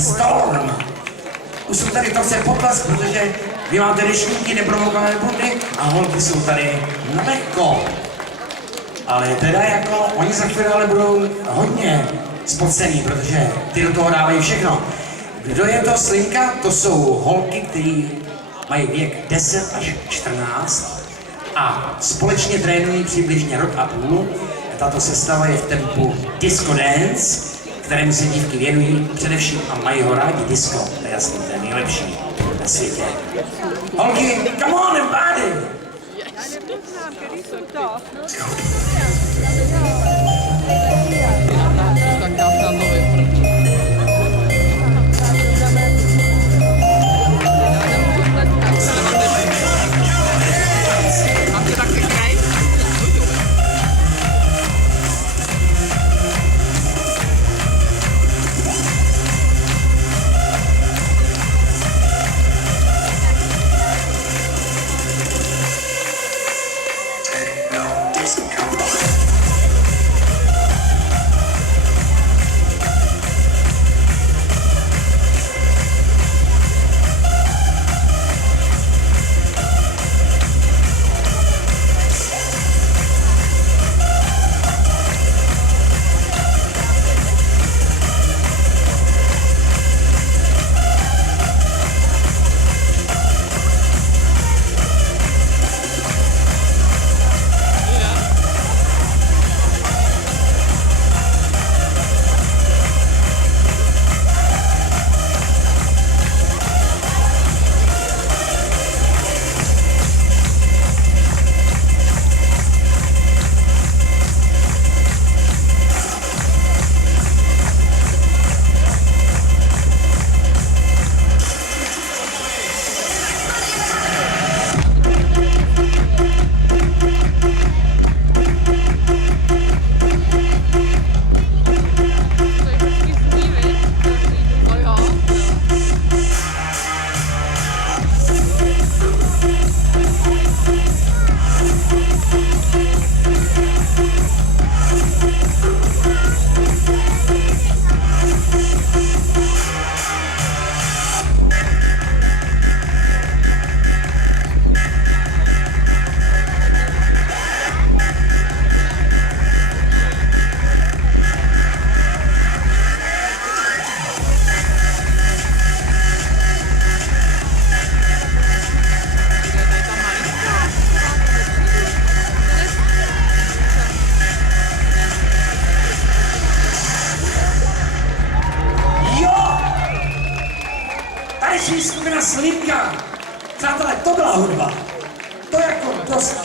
Storm. Už jsou tady trochu potlesk, protože vy máte dešníky, nepromokové bundy a holky jsou tady na lehko. Ale teda jako, oni za chvíli ale budou hodně spocený, protože ty do toho dávají všechno. Kdo je to Slinka? To jsou holky, které mají věk 10 až 14 a společně trénují přibližně rok a půl. Tato sestava je v tempu disco dance, kterému se dívky věnují především a mají ho rádi disco. To je jasný, to je nejlepší na světě. Holky, come on everybody! Skupina Slinka. Přátelé, to byla hudba. To jako dost